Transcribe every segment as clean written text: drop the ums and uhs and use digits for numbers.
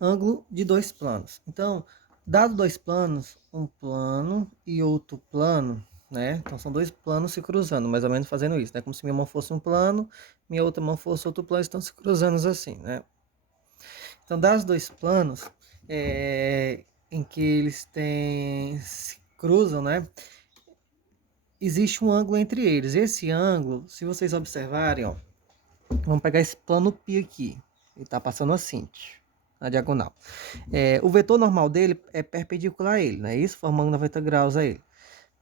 ângulo de dois planos. Então, dado dois planos, um plano e outro plano, né? Então são dois planos se cruzando, mais ou menos fazendo isso, né? Como se minha mão fosse um plano, minha outra mão fosse outro plano, estão se cruzando assim, né? Então, dados dois planos, em que eles se cruzam, né? Existe um ângulo entre eles. Esse ângulo, se vocês observarem, ó, vamos pegar esse plano π aqui. Ele está passando assim, na diagonal. O vetor normal dele é perpendicular a ele, né? Isso, formando 90 graus a ele.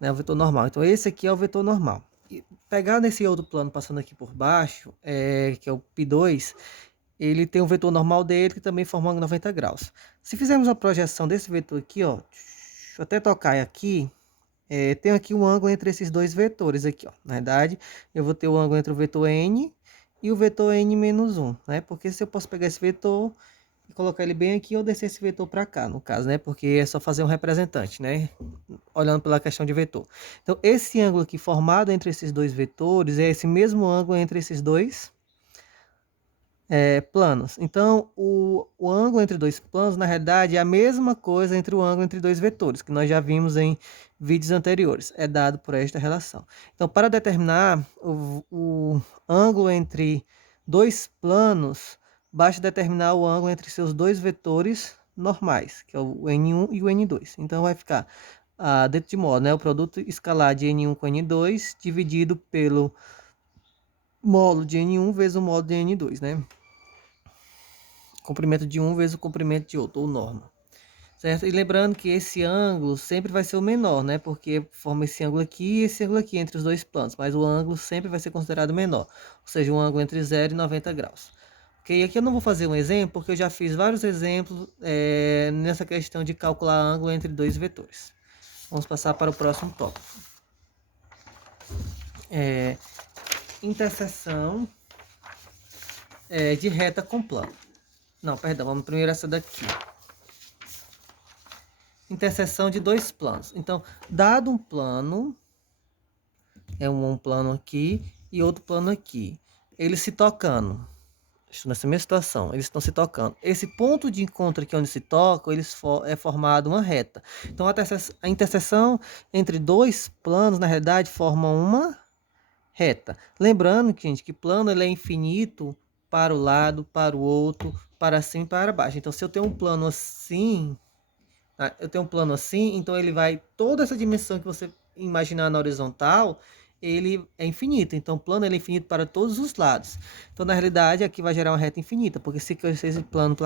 Né? O vetor normal. Então, esse aqui é o vetor normal. E pegar nesse outro plano passando aqui por baixo, que é o π2, ele tem um vetor normal dele que também forma 90 graus. Se fizermos a projeção desse vetor aqui, ó, deixa eu até tocar aqui, tem aqui um ângulo entre esses dois vetores aqui, ó. Na verdade, eu vou ter o ângulo entre o vetor n e o vetor n menos 1, né? Porque se eu posso pegar esse vetor e colocar ele bem aqui ou descer esse vetor para cá, no caso, né? Porque é só fazer um representante, né? Olhando pela questão de vetor. Então, esse ângulo aqui formado entre esses dois vetores é esse mesmo ângulo entre esses dois planos. Então, o ângulo entre dois planos, na realidade, é a mesma coisa entre o ângulo entre dois vetores, que nós já vimos em vídeos anteriores. É dado por esta relação. Então, para determinar o ângulo entre dois planos, basta determinar o ângulo entre seus dois vetores normais, que é o n1 e o n2. Então, vai ficar, dentro de modo, né, o produto escalar de n1 com n2 dividido pelo módulo de n1 vezes o módulo de n2, né? Comprimento de um vezes o comprimento de outro, ou norma. Certo? E lembrando que esse ângulo sempre vai ser o menor, né? Porque forma esse ângulo aqui e esse ângulo aqui entre os dois planos. Mas o ângulo sempre vai ser considerado menor. Ou seja, um ângulo entre 0 e 90 graus. Ok? Aqui eu não vou fazer um exemplo, porque eu já fiz vários exemplos nessa questão de calcular ângulo entre dois vetores. Vamos passar para o próximo tópico. Interseção de reta com plano. Não, perdão, vamos primeiro essa daqui. Interseção de dois planos. Então, dado um plano, um plano aqui e outro plano aqui, eles se tocando, nessa mesma situação, eles estão se tocando. Esse ponto de encontro aqui onde se tocam, é formado uma reta. Então, a interseção entre dois planos, na realidade, forma uma reta. Lembrando, gente, que plano ele é infinito para o lado, para o outro, para cima e para baixo. Então, se eu tenho um plano assim, então ele vai, toda essa dimensão que você imaginar na horizontal, ele é infinito. Então o plano ele é infinito para todos os lados. Então na realidade aqui vai gerar uma reta infinita, porque se crescer esse plano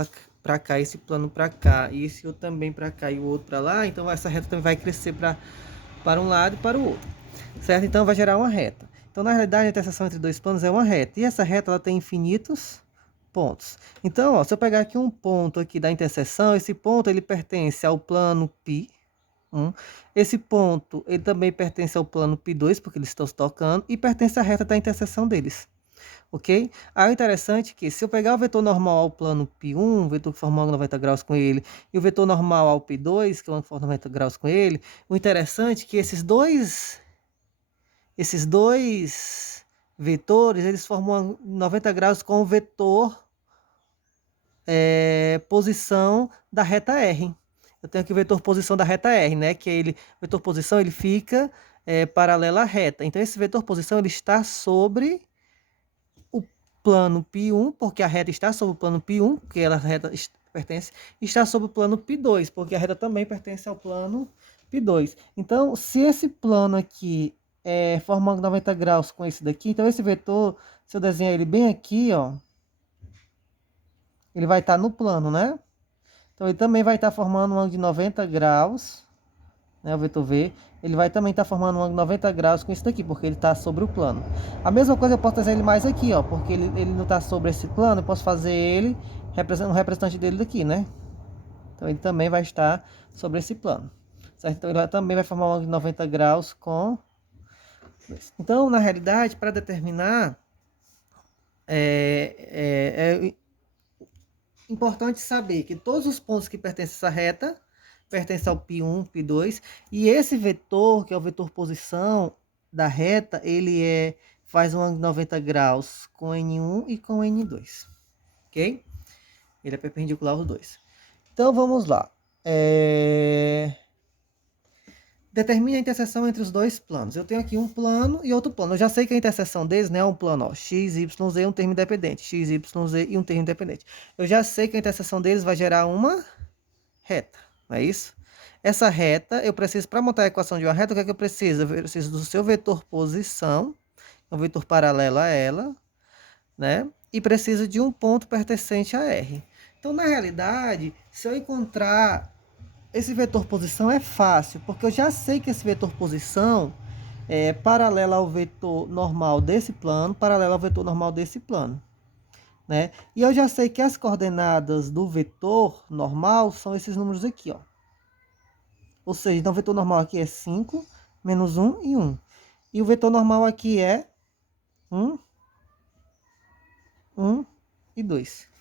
para cá, esse plano para cá, e esse outro também para cá e o outro para lá, então essa reta também vai crescer para um lado e para o outro. Certo? Então vai gerar uma reta. Então na realidade a interseção entre dois planos é uma reta. E essa reta ela tem infinitos pontos. Então, ó, se eu pegar aqui um ponto aqui da interseção, esse ponto ele pertence ao plano π1. Esse ponto ele também pertence ao plano π2, porque eles estão se tocando, e pertence à reta da interseção deles. Ok? Aí o interessante é que se eu pegar o vetor normal ao plano π1, o vetor que forma 90 graus com ele, e o vetor normal ao π2, que é o que forma 90 graus com ele, o interessante é que esses dois vetores, eles formam 90 graus com o vetor posição da reta R. Eu tenho aqui o vetor posição da reta R, né? Que ele, o vetor posição ele fica paralelo à reta. Então esse vetor posição ele está sobre o plano π1, porque a reta está sobre o plano π1, porque ela a reta pertence, está sobre o plano π2, porque a reta também pertence ao plano π2. Então, se esse plano aqui forma 90 graus com esse daqui, então esse vetor, se eu desenhar ele bem aqui, ó, ele vai estar no plano, né? Então ele também vai estar formando um ângulo de 90 graus, né, o vetor V. Ele vai também estar formando um ângulo de 90 graus com isso daqui, porque ele está sobre o plano. A mesma coisa eu posso desenhar ele mais aqui, ó, porque ele não está sobre esse plano, eu posso fazer ele, um representante dele daqui, né? Então ele também vai estar sobre esse plano, certo? Então ele também vai formar um ângulo de 90 graus com... Então, na realidade, para determinar... é importante saber que todos os pontos que pertencem a essa reta pertencem ao π1, π2, e esse vetor, que é o vetor posição da reta, ele faz um ângulo de 90 graus com N1 e com N2, ok? Ele é perpendicular aos dois. Então, vamos lá. Determine a interseção entre os dois planos. Eu tenho aqui um plano e outro plano. Eu já sei que a interseção deles, né, é um plano, ó, x, y, z, um termo independente. X, y, z e um termo independente. Eu já sei que a interseção deles vai gerar uma reta, não é isso? Essa reta, eu preciso, para montar a equação de uma reta, o que é que eu preciso? Eu preciso do seu vetor posição, um vetor paralelo a ela, né? E preciso de um ponto pertencente a R. Então, na realidade, se eu encontrar esse vetor posição é fácil, porque eu já sei que esse vetor posição é paralelo ao vetor normal desse plano, paralelo ao vetor normal desse plano, né? E eu já sei que as coordenadas do vetor normal são esses números aqui, ó. Ou seja, então o vetor normal aqui é 5, menos 1 e 1. E o vetor normal aqui é 1, 1 e 2.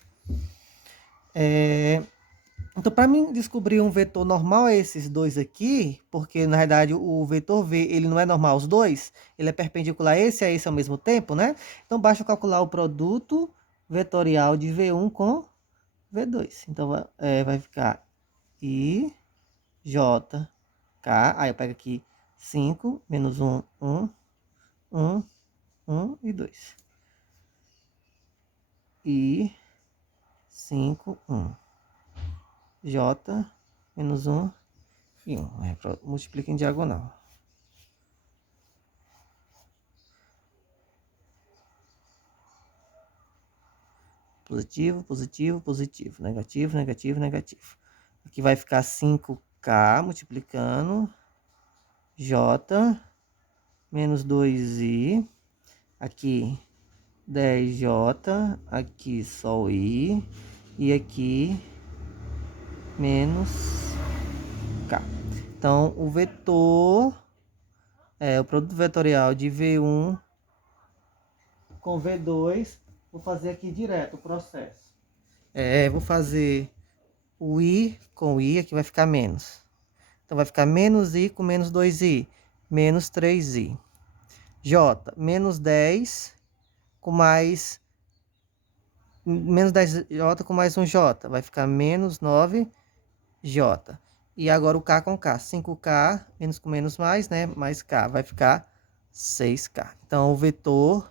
Então, para mim descobrir um vetor normal é esses dois aqui, porque na verdade o vetor V ele não é normal aos dois, ele é perpendicular a esse ao mesmo tempo, né? Então, basta calcular o produto vetorial de V1 com V2. Então, vai ficar I, J, K. Aí eu pego aqui 5, menos 1, 1, 1, 1 e 2. I, 5, 1. J, menos 1 e 1. Multiplica em diagonal. Positivo, positivo, positivo. Negativo, negativo, negativo. Aqui vai ficar 5K multiplicando. J, menos 2I. Aqui 10J. Aqui só o I. E aqui menos K. Então, o vetor o produto vetorial de V1 com V2. Vou fazer aqui direto o processo. Vou fazer o I com o I, aqui vai ficar menos. Então, vai ficar menos I com menos 2I, menos 3I. J, menos 10 com mais... Menos 10J com mais um J, vai ficar menos 9J. E agora o K com K, 5K, menos com menos mais, né? Mais K, vai ficar 6K. Então, o vetor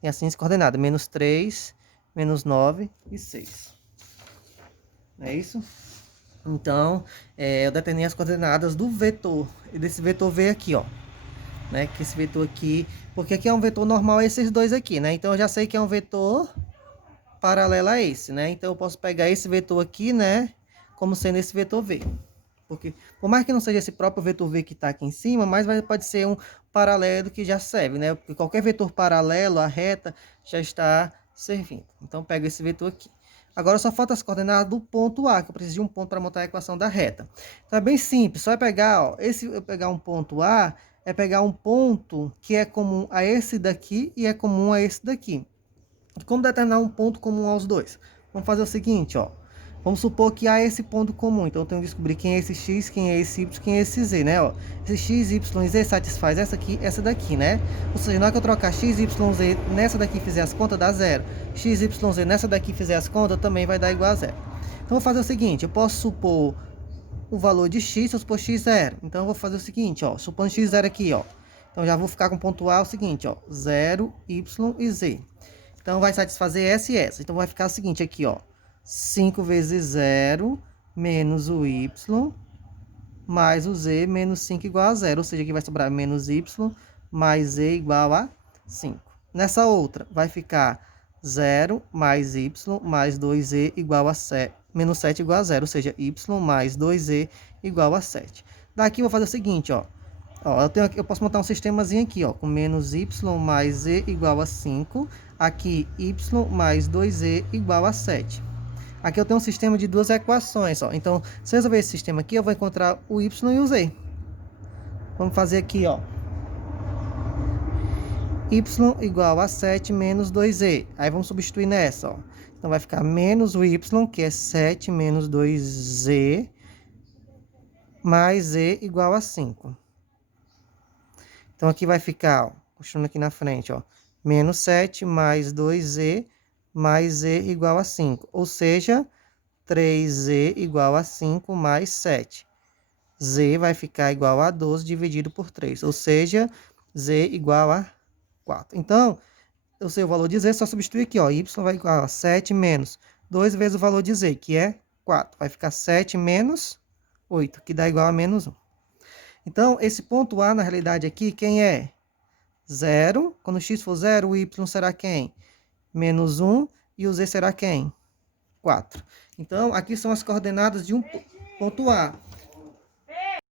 tem assim as coordenadas, menos 3, menos 9 e 6. É isso? Então, eu determinei as coordenadas do vetor, e desse vetor V aqui, ó. Né? Que esse vetor aqui, porque aqui é um vetor normal esses dois aqui, né? Então, eu já sei que é um vetor paralelo a esse, né? Então, eu posso pegar esse vetor aqui, né? Como sendo esse vetor V. Porque, por mais que não seja esse próprio vetor V que está aqui em cima, mas pode ser um paralelo que já serve, né? Porque qualquer vetor paralelo à reta já está servindo. Então, eu pego esse vetor aqui. Agora, só falta as coordenadas do ponto A, que eu preciso de um ponto para montar a equação da reta. Então, é bem simples. Só é pegar, ó, eu pegar um ponto A, é pegar um ponto que é comum a esse daqui e é comum a esse daqui. Como determinar um ponto comum aos dois? Vamos fazer o seguinte, ó. Vamos supor que há esse ponto comum. Então, eu tenho que descobrir quem é esse x, quem é esse y, quem é esse z, né? Ó, esse x, y e z satisfaz essa aqui, essa daqui, né? Ou seja, na hora que eu trocar x, y, z nessa daqui e fizer as contas, dá zero. X, y, z nessa daqui e fizer as contas, também vai dar igual a zero. Então, eu vou fazer o seguinte. Eu posso supor o valor de x, se eu supor x zero. Então, eu vou fazer o seguinte, ó. Supondo x zero aqui, ó. Então, já vou ficar com o ponto A o seguinte, ó. 0, y e z. Então, vai satisfazer essa e essa. Então, vai ficar o seguinte aqui, ó. 5 vezes 0 menos o y mais o z menos 5 igual a 0. Ou seja, aqui vai sobrar menos y mais z igual a 5. Nessa outra, vai ficar 0 mais y mais 2z igual a 7. Menos 7 igual a 0. Ou seja, y mais 2z igual a 7. Daqui eu vou fazer o seguinte, ó. Ó, eu posso montar um sistemazinho aqui, ó, com menos y mais z igual a 5. Aqui, y mais 2z igual a 7. Aqui eu tenho um sistema de duas equações, ó. Então, se eu resolver esse sistema aqui, eu vou encontrar o y e o z. Vamos fazer aqui, ó. Y igual a 7 menos 2z. Aí vamos substituir nessa, ó. Então, vai ficar menos o y, que é 7 menos 2z, mais z igual a 5. Então, aqui vai ficar, ó, continuando aqui na frente, ó. Menos 7 mais 2z mais z igual a 5. Ou seja, 3z igual a 5 mais 7. Z vai ficar igual a 12 dividido por 3, ou seja, z igual a 4. Então, eu sei o valor de z, só substituir aqui, ó, y vai igual a 7 menos 2 vezes o valor de z, que é 4. Vai ficar 7 menos 8, que dá igual a menos 1. Então, esse ponto A, na realidade, aqui, quem é? 0. Quando x for 0, o y será quem? Menos 1. E o z será quem? 4. Então, aqui são as coordenadas de um ponto A.